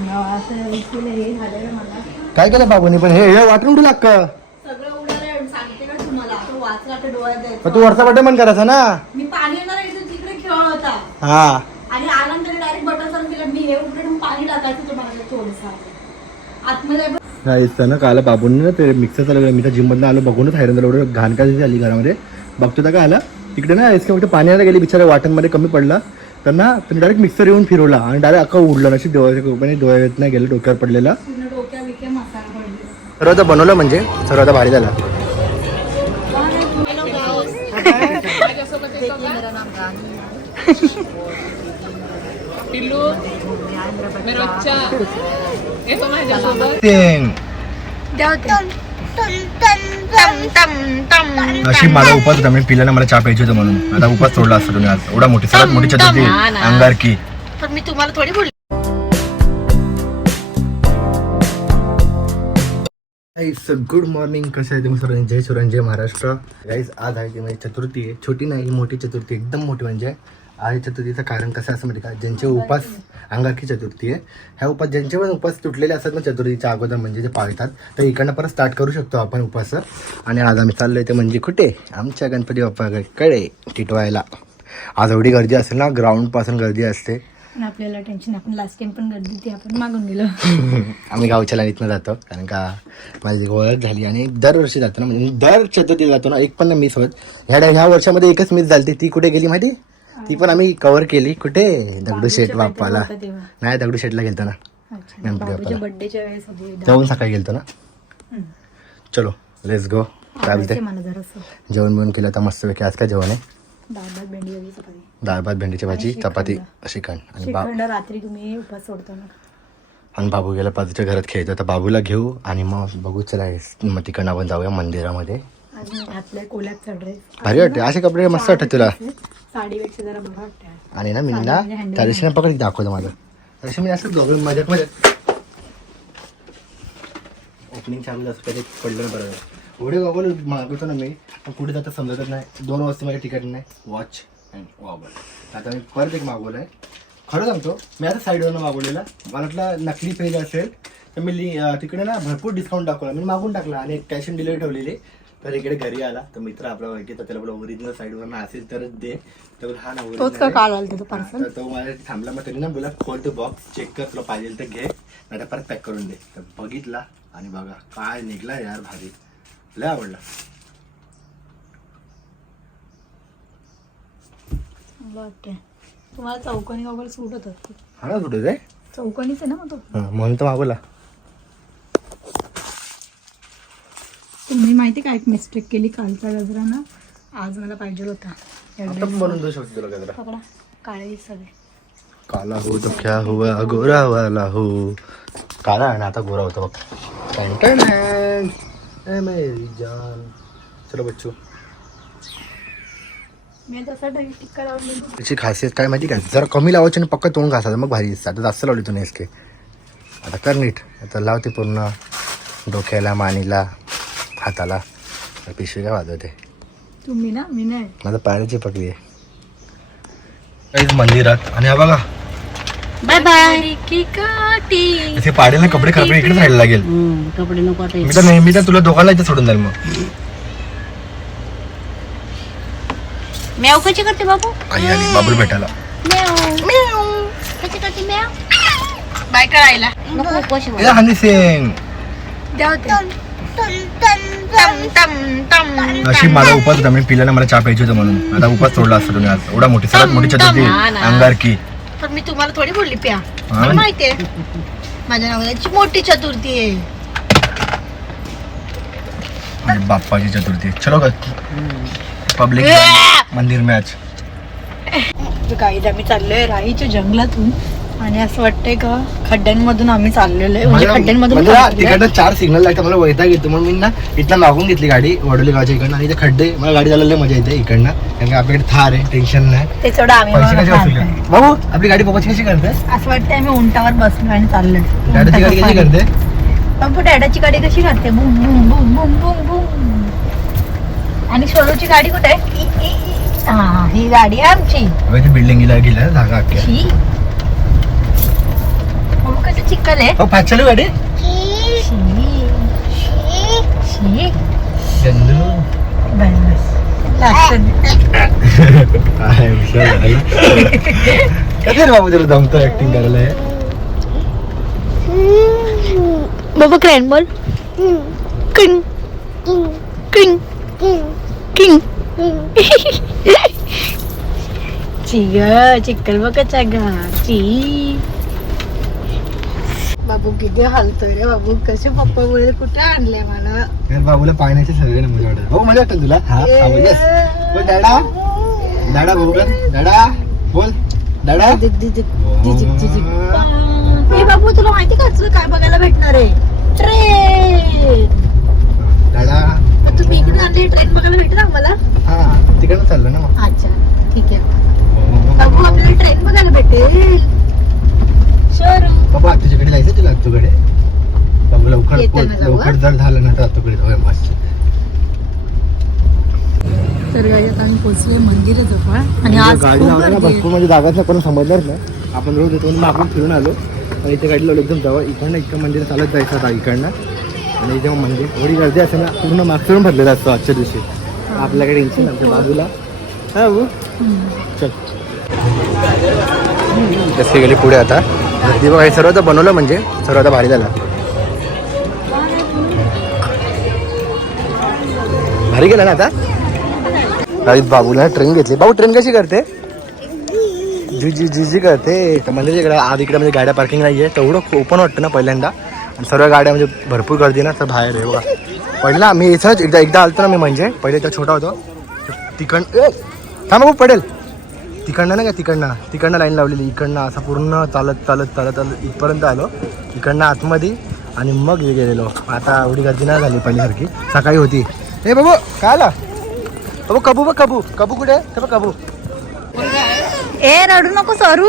सांगावं असं इतकं हे झालेलं मला. काय केलं बाबूनी? पण हे हे वाटून सगळं उडालं सांगते का तुम्हाला? तो वाचला तर डोळ्यात मग द्यायचा तू वरचा बड्डे मन करायचा ना? मी पाणी येणार इथे तिकडे खेळ होता. हा. आणि डायरेक्ट बटन चालू केलं. मी हे उघडून पाणी टाकायचं तुम्हाला थोडंसं. आतमध्ये गाईस ना काल बाबूंनी ना ते मिक्सर चालू मी तर जिममधनं आलो बघूनच हैराण झालं. एवढं घाण काय झाली घरामध्ये? बघतो तर काय आला? तिकडे ना एस कुठे पाणी आला गेली. बिचारा वाटणमध्ये कमी पडला. तर ना त्यांनी डायरेक्ट मिक्सर येऊन फिरवला आणि डायरेक्ट अख्खा उडलं. नशी डोळ्याच्या कोपऱ्याने डोळ्यात नाही गेलं डोक्यावर पडलेला. सर्व आता बनवलं म्हणजे सर्व आता भारी झाला. पिल्लू अशी माझा उपास होता मी पिल्यानं मला चहा प्यायची होतं म्हणून. आता उपास सोडला असता तुम्ही आज. एवढा मोठी सर्वात मोठी चतुर्थी अंगार की. पण मी तुम्हाला थोडी बोलली. गुड मॉर्निंग कसं आहे तुम्ही सर्वांनी जय सुरन जय महाराष्ट्र. गाईज आज आहे ती म्हणजे चतुर्थी आहे. छोटी नाही ही मोठी चतुर्थी. एकदम मोठी म्हणजे या चतुर्थीचं कारण कसं असं माहिती का ज्यांचे उपास अंगारकी चतुर्थी आहे. ह्या उपास ज्यांचे पण उपास तुटलेले असतात ना चतुर्थीच्या अगोदर म्हणजे जे पाळतात तर इकडनं परत स्टार्ट करू शकतो आपण उपास आणि आज आम्ही चाललोय ते म्हणजे कुठे? आमच्या गणपती बाप्पाकडे टिटवायला. आज एवढी गर्दी असेल ना ग्राउंडपासून गर्दी असते. आपल्याला टेन्शन आपण लास्ट टाइम पण गर्दी ती आपण मागून गेलो. आम्ही गावच्या लाईनीतनं जातो कारण का माझी ओळख झाली आणि दरवर्षी जातो ना म्हणजे दर चतुर्थी जातो ना एक पण मिस होत. ह्या ह्या वर्षामध्ये एकच मिस झाली ती कुठे गेली माहिती? ती पण आम्ही कव्हर केली. कुठे? दगडू शेठ बाप्पाला नाही दगडू शेठला गेलतो ना. गणपती बाप्पाला. जाऊन सकाळी गेलतो ना. चलो लेट्स गो जरासं जेवण बिवण केलं आता मस्तपैकी आज काय जेवण आहे? डाळ भात भेंडीची भाजी चपाती श्रीखंड. आणि बा श्रीखंड रात्री तुम्ही उपास सोडतो ना. आणि बाबू गेला बाजूच्या घरात खेळतो. आता बाबूला घेऊ आणि मग बघू चला मग तिकडनं आपण जाऊया मंदिरामध्ये. आज मी घातलाय कोल्याचा ड्रेस भारी वाटते असे कपडे मस्त वाटतात तुला. साडीपेक्षा जरा बरं वाटतं आणि ना मी ना त्या दिवशी ना पकड दाखवतो माझं. दिवशी मी असं दोघं मजाक मजाक ओपनिंग चालू असं कधी पडलं ना बरोबर एवढे गॉगल मागवतो ना मी. पण कुठे जाता समजतच नाही. दोन वाजता माझ्या तिकीट नाही. वॉच अँड गॉगल आता मी परत एक मागवलं आहे खरं सांगतो मी आता साईडवरनं मागवलेला. मला वाटलं नकली पेज असेल. तर मी लि- अं, तिकडे ना भरपूर डिस्काउंट दाखवला. मी मागून टाकला आणि कॅश ऑन डिलिव्हरी ठेवलेली. तर इकडे घरी आला. तर मित्र आपला माहिती तर त्याला बोला ओरिजिनल साईडवर असेल तरच दे. तर हा ना तोच का. काल तो पार्सल तर तो माझ्या थांबला. मग तरी ना बोला खोल तो बॉक्स चेक कर तुला पाहिजे तर घे नाही परत पॅक करून दे. तर बघितला आणि बघा काय निघला यार भारी. लय आवडला. वाटतंय. तुम्हाला चौकोनी वगैरे सूट होतात हा ना कुठे रे चौकोनीच आहे ना मग तो? हा, म्हणून तर मागवला. तुम्ही माहिती का एक मिस्टेक केली कालचा गजरा ना आज मला पाहिजे होता. या आता dress बनवून देऊ शकतो तुला गजरा. पकडा. काळे सगळे. काला हो तो क्या हुआ गोरा वाला हो. काला ना आता गोरा होता बघ. टन टन टन. ए मेरी जान. चलो बच्चू. मी तसा टिक्का. त्याची खासियत काय माहिती का? जरा कमी लावायची आणि पक्का तोंड घासायचं. मग भारी दिसतं. आता जास्त लावली तू नेसके. आता कर नीट. आता लावते पूर्ण डोक्याला मानीला. हाताला. पिशवी काय वाजवते? तुम्ही ना मी नाही. माझं पायाची पकडी आहे. काहीच मंदिरात. आणि हा बघा. बाय बाय इथे पाडेला कपडे खराब इकडेच राहायला लागेल. कपडे नको आता मी तर नेहमी तर तुला दोघांना इथे सोडून जाईल मग. म्याव कशी करते बाबू? आई आली बाबूल भेटायला. म्याव. कशी करते म्याव? बाय करायला. नको कशी ए हनी सिंग. द्या होते अशी माझा उपास होता मी पिल्यानं मला चहा प्यायची होतं म्हणून. आता उपास सोडला असता तुम्ही आज. एवढा मोठी सर्वात मोठी चतुर्थी अंगार की. पण मी तुम्हाला थोडी बोलली प्या? मला माहितीये माझ्या नवऱ्याची मोठी चतुर्थी आहे. बाप्पाची चतुर्थी चलो का? पब्लिक मंदिर मॅच काही आम्ही चाललोय राईच्या जंगलातून. आणि असं वाटतंय का खड्ड्यांमधून आम्ही चाललेलो आहे. म्हणजे खड्ड्यांमधून. तिकडनं चार सिग्नल लागतात. मला वैताग येतो. म्हणून मी ना इथनं मागून घेतली गाडी वडोली गावच्या इकडनं. आणि इथे खड्डे मला गाडी चालवली मजा येते इकडनं. कारण का आपल्याकडे थार आहे टेन्शन नाही. ते तेवढं आम्ही पैसे बघत कसे वसूल राहतोय. करते भाऊ आपली गाडी पप्पाची कशी करते असं वाटतंय आम्ही उंटावर बसलो आणि चाललोय. गाडीची गाडी कशी करते बाबू डॅडाची गाडी कशी करते? बुम बुम बुम बुम बुम बुम. आणि सोनूची गाडी कुठे? आहे. हा ही गाडी आहे आमची. बिल्डिंगला गेल्या जागा अख्ख्या. कसं चिक्का अंकल आहे हो पाच चालू गाडी बाबू तुला जमतो ऍक्टिंग करायला? बाबा क्रॅन बोल किंग किंग किंग चिग चिक्कल बघाचा गा ची बाबू किती हलतोय रे बाबू. कसे पप्पा बोलेल कुठे आणले मला? बाबूला पाण्याची सवय ना मजा वाटत भाऊ मजा वाटेल तुला? हा हा, बोल, yes. बोल. झिक, झिक, झिक. ए बाबू तुला माहिती का तुला काय बघायला भेटणार आहे? ट्रेन डाडा तुम्ही इकडे आणली ट्रेन बघायला भेटेल आम्हाला हा तिकडनं चाललं ना मग अच्छा ठीक आहे बाबू आपल्याला ट्रेन बघायला भेटेल शरू बाबा तुझ्याकडे जायचं तुला तुकडे बाबू लवकर येते पोट- ना जाऊ, लवकर जर झालं ना तर होय मस्त तर आता आम्ही पोहोचलोय मंदिराजवळ. आणि आज गाडी खूप लावली ना गर्दी आहे. भरपूर म्हणजे जागाच नाही कोण समजणार नाही. आपण रोज येतो म्हणून आपण फिरून आलो. आणि इथे गाडी लावली एकदम जवळ. इकडनं इतकं मंदिर चालत जायचं आता इकडनं. आणि इथे मग मंदिर. थोडी गर्दी असते ना पूर्ण मागचं भरलेलं असतं आजच्या दिवशी. आपल्याकडे टेन्शन आमच्या बाजूला. हा भाऊ चल. कसे गेले पुढे आता. गर्दी बघा हे सर्व आता बनवलं म्हणजे सर्व आता भारी झाला. भारी गेला ना आता? अजित बाबूला ट्रेन घेतली. बाबू ट्रेन कशी करते? जी जी जी करते. तर म्हणजे इकडे आज इकडे म्हणजे गाड्या पार्किंग नाही आहे तेवढं ओपन वाटतं ना पहिल्यांदा. आणि सर्व गाड्या म्हणजे भरपूर गर्दी ना तर बाहेर आहे बघा. पहिला मी इथंच एकदा एकदा आलतो ना मी म्हणजे. पहिले तर छोटा होतो. तिकड ए खूप बाबू पडेल. तिकडनं नाही का तिकडनं? तिकडनं लाईन लावलेली. इकडनं असं पूर्ण चालत चालत चालत चालत इथपर्यंत आलो. इकडनं आतमध्ये आणि मग हे गेलेलो. आता एवढी गर्दी नाही झाली पहिल्यासारखी. सकाळी होती. ए बाबू काय आला? बाबू कबू बघ कबू. कबू कुठे? आहे? ते बघ कबू. ए रडू नको सरू.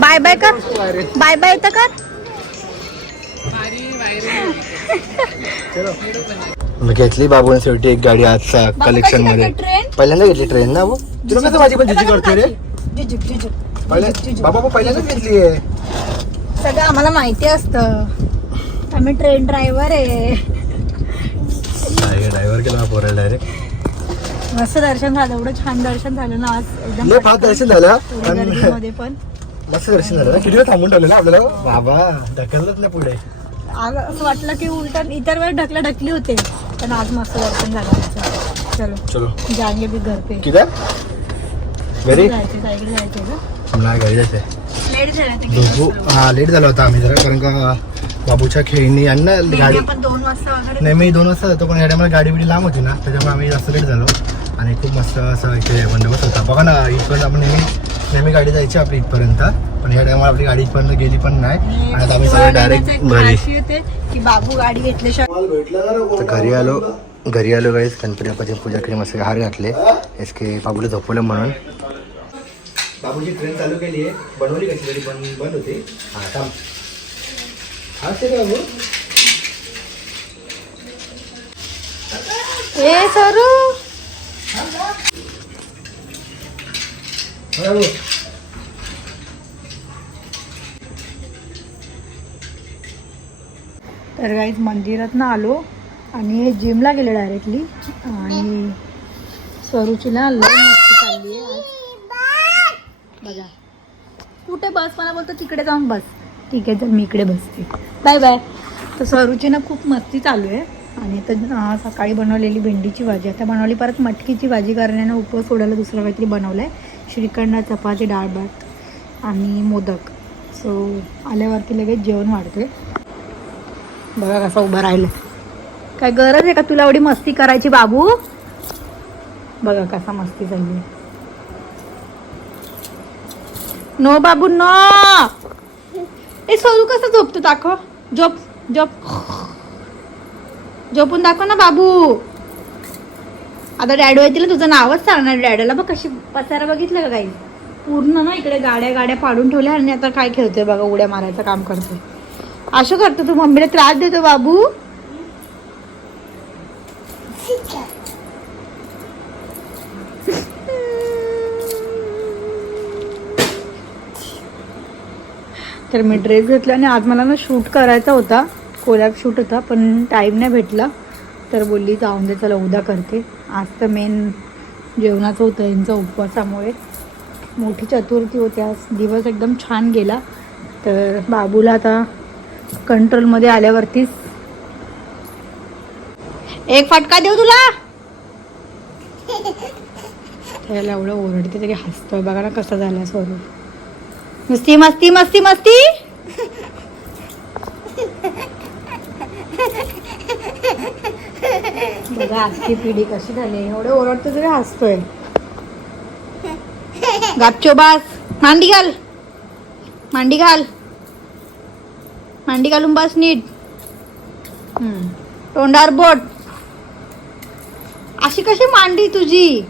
बाय बाय कर. बाय बाय तर कर. घेतली बाबून शेवटी एक गाडी आजचा कलेक्शनमध्ये. पहिल्यांदा घेतली ट्रेन ना भाऊ तुला कसं माझी पण जिजी करते रे? जिजुक जिजुक पहिले बाबा पहिल्यांदाच घेतली आहे सगळं आम्हाला माहिती असतं. आम्ही ट्रेन ड्रायव्हर आहे. ड्रायव्हर केला पोरा डायरेक्ट मस्त दर्शन झालं. एवढं छान दर्शन झालं ना आज. एकदम लय फास्ट दर्शन झालं. एवढ्या पण गर्दीमध्ये पण. मस्त दर्शन झालं. किती वेळ थांबून ठेवलं ना आपल्याला बाबा ढकललंच ना पुढे. आज असं वाटलं की उलट इतर वेळेस ढकला ढकली होते. पण आज मस्त दर्शन झालं आमचं. चलो. चलो. जाएंगे भी घर पे किती? घरी नाही घरी जायचंय. लेट झालं दोघू हा लेट झाला होता आम्ही जरा कारण का बाबूच्या खेळणी आणि ना गाडी आपण दोन वाजता वगैरे नाही मी दोन वाजता जातो पण या टायमाला गाडी बिडी लांब होती ना त्याच्यामुळे आम्ही जास्त लेट झालो. आणि खूप मस्त असं इथे बंदोबस्त होता. बघा ना इथपर्यंत आपण नेहमी नेहमी गाडी जायची आपली इथपर्यंत पण या टायमाला आपली गाडी इथपर्यंत गेली पण नाही. आणि आता आम्ही सगळे डायरेक्ट घरी. की बाबू गाडी घेतल्याशिवाय तर घरी आलो घरी आलो गाईस गणपती बाप्पाची पूजा केली मस्त हार घातले. एस के बाबूला झोपवलं म्हणून. बाबूची ट्रेन चालू केली आहे. बनवली कशी तरी पण बंद होती. हा थांब. हा ते का बाबू? ए सरू. हा, बाबू. तर गाईज मंदिरात ना आलो आणि जिमला गेले डायरेक्टली आणि स्वरूची ना लय मस्ती चालली आहे आज बघा. कुठे बस? मला बोलतो तिकडे जाऊन बस. ठीक आहे चल मी इकडे बसते. Bye bye. तर स्वरूची ना खूप मस्ती चालू आहे. आणि आता सकाळी बनवलेली भेंडीची भाजी. आता बनवली परत मटकीची भाजी करण्यानं उपवास सोडायला दुसरं काहीतरी बनवलं आहे श्रीखंड चपाती डाळ भात आणि मोदक. सो आल्यावरती लगेच जेवण वाढते बघा कसं उभं राहिलं काय गरज आहे का? तुला एवढी मस्ती करायची बाबू? बघा कसा मस्ती चालली नो बाबू नो! ए सोनू कसं झोपतो दाखव. झोप झोप. झोपून दाखव ना बाबू. आता डॅडू येतील तुझं नावच सांगणार. डॅडूला बघ कशी पसारा बघितलं का काही? पूर्ण ना इकडे गाड्या गाड्या पाडून ठेवल्या आणि आता काय खेळतोय बघा उड्या मारायचं काम करतोय. असं करतो तू मम्मीला त्रास देतो बाबू. तर मी ड्रेस घेतला आणि आज मला ना शूट करायचा होता. कोलॅब शूट होता पण टाईम नाही भेटला. तर बोलली जाऊन दे चला उद्या करते. आज तर मेन जेवणाचं होतं यांचं उपवासामुळे. मोठी चतुर्थी होती आज. दिवस एकदम छान गेला. तर बाबूला आता कंट्रोलमध्ये आल्यावरतीच. एक फटका देऊ तुला? त्याला एवढं ओरडते तरी हसतोय. बघा ना कसा झाला स्वरूप. मस्ती मस्ती मस्ती मस्ती. बघा आजची पिढी कशी झाली. एवढं ओरडतो तरी हसतोय. गापचो बास. मांडी घाल. मांडी घाल. मांडी घालून बस नीट. तोंडावर बोट. अशी कशी मांडी तुझी?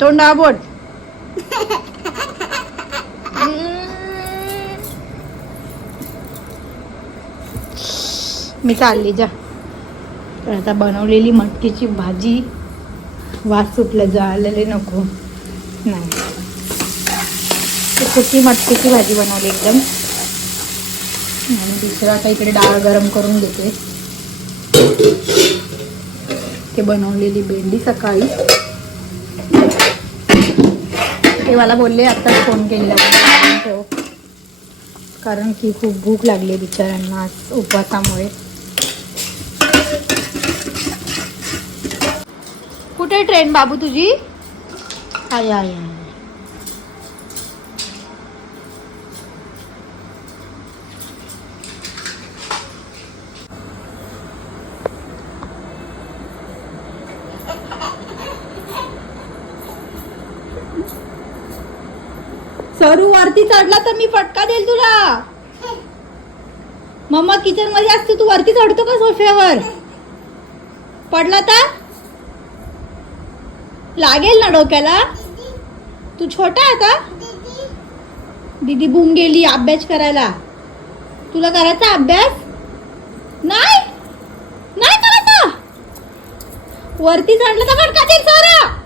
तोंडावर बोट. मी चालली जा. तर आता बनवलेली मटकीची भाजी. वास सुटलं जाळलेले नको. नाही. सुकी मटकीची भाजी बनवली एकदम? आणि दुसरं आता इकडे डाळ गरम करून घेते. ते बनवलेली भेंडी सकाळी. ते मला बोलले आता फोन केलेला ठेव हो. कारण की खूप भूक लागली बिचारांना बिचाऱ्यांना आज उपवासामुळे कुठे ट्रेन बाबू तुझी? आय आय सरू वरती चढला तर मी फटका देईल तुला. मम्मा किचनमध्ये असते तू वरती चढतो का सोफ्यावर? पडला तर? लागेल ना डोक्याला? तू छोटा आहे आता दीदी बुम गेली अभ्यास करायला. तुला करायचा अभ्यास? नाही. नाही करायचा. वरती चढला तर फटका देईल सारा.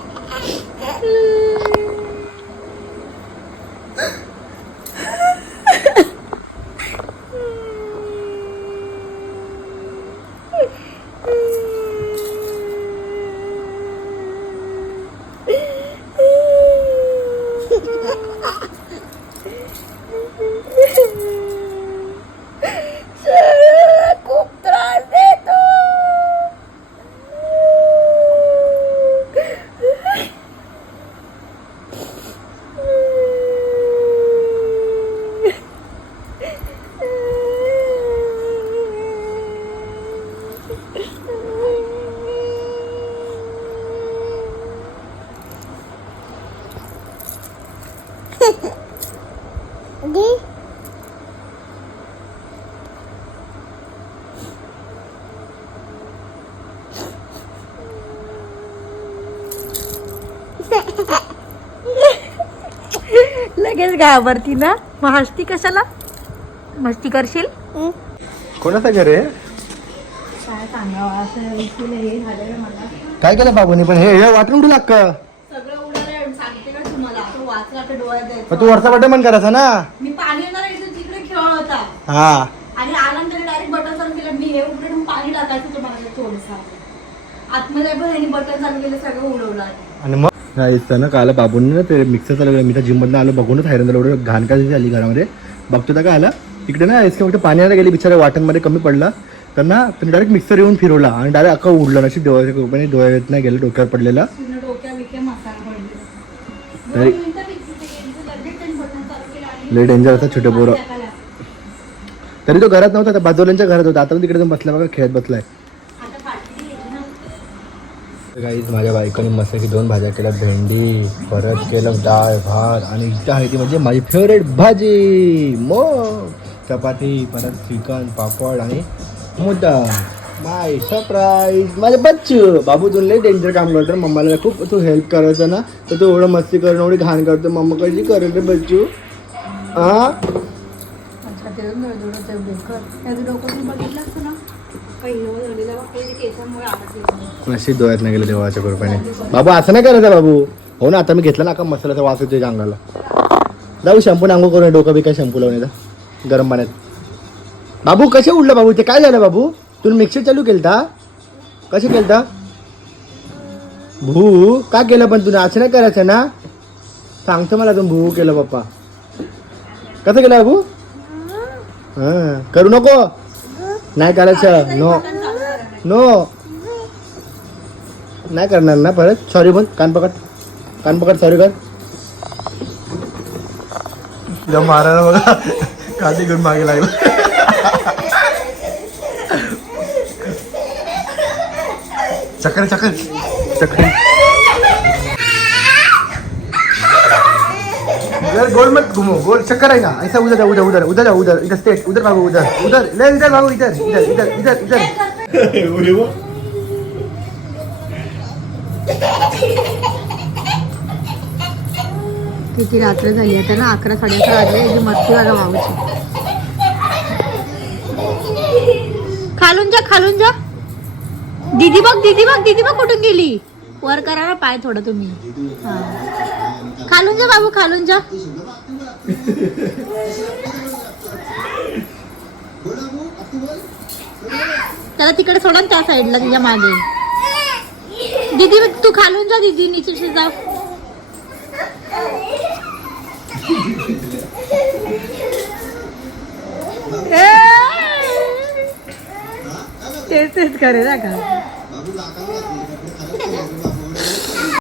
घाबरती ना मग हसती कशाला? मस्ती करशील? कोणाचं घर आहे? काय हे मला. केलं बाबूनी? पण हे हे वाटून तुला उडालं सांगते का मग तू वरचा बटन बंद करायचा ना? मी पाणी येणार इथे तिकडे खेळ होता. हा. आणि आनंद डायरेक्ट बटन चालू केलं. मी हे उघडून पाणी टाकायचं तुम्हाला थोडंसं. आतमध्ये पण ह्यानी बटन चालू केलं सगळं उडवलं. आणि मग? नाही ना काल बाबूंनी ना ते मिक्सर चालू मी त्या जिममधनं आलो बघूनच हैराण झालो. एवढं घाण काय झाली घरामध्ये? बघतो तर काय आला तिकडे ना आईस्क्रीम कुठे पाण्याला गेली. बिचारा वाटणमध्ये कमी पडला. तर ना त्यांनी डायरेक्ट मिक्सर येऊन फिरवला. आणि डायरेक्ट अख्खा उडलं. नशी डोळ्याच्या कृपेने डोळ्यात नाही गेलं डोक्यावर पडलेला. तरी लय डेंजर होता छोटे पोरं. तरी तो घरात नव्हता बाजूल्यांच्या घरात होता. आता पण तिकडे जाऊन बसला बघा खेळत बसलाय. गाईज माझ्या बायकोने मस्त की दोन भाज्या केल्या. भेंडी परत केलं डाळ भात आणि इथं आहे ती म्हणजे माझी फेवरेट भाजी. मग चपाती परत चिकन पापड आणि मुद्दा. माय सरप्राईज माझे बच्चू. बाबू तुला डेंजर काम करतो मम्माला खूप तू हेल्प करायचं ना तर तू एवढं मस्ती करणं एवढी घाण करतो. मम्मा कशी करेल रे बच्चू? हा नशीब डोळ्यात नाही गेलं देवाच्या कृपेने. बाबू असं नाही करायचं बाबू. हो ना आता मी घेतला ना का मसाल्याचा वास येतो अंगाला जाऊ शॅम्पू अंघोळ करून डोकं बी काय शॅम्पू लावून येतं. गरम पाण्यात. बाबू कसे उडलं बाबू? ते काय झालं बाबू? तुम्ही मिक्सर चालू केलता? कसे केलता? भू का केलं पण तुला असं नाही करायचं ना. सांगतो मला तुम्ही भू केलं पप्पा. कसं केलं बाबू? हां करू नको. नाही करायचं. नो नो नाही करणार ना परत? सॉरी बन कान पकड. कान पकड सॉरी कर. मारायला बघा. काठी घेऊन मागे लागला. चक्कर चक्कर. चक्कर. यार गोल मत घुमो गोल चक्कर आएगा ऐसा उधर जाओ उधर उधर उधर जाओ उधर. इधर स्टेट उधर भागो उधर. उधर. ले इधर भागो इधर इधर इधर इधर इधर किती रात्र झाली आता ना अकरा साडे अकरा वाजले. याची मस्ती बघा भाऊची खालून जा खालून जा. दीदी बघ दीदी बघ दीदी बघ कुठून गेली? वर करा ना पाय थोडं तुम्ही. हा. खालून जा बाबू खालून जा. त्याला तिकडे सोडा ना त्या साईडला तिच्यामागे. दीदी तू खालून जा दीदी नीचे जा. तेच तेच करे ना का?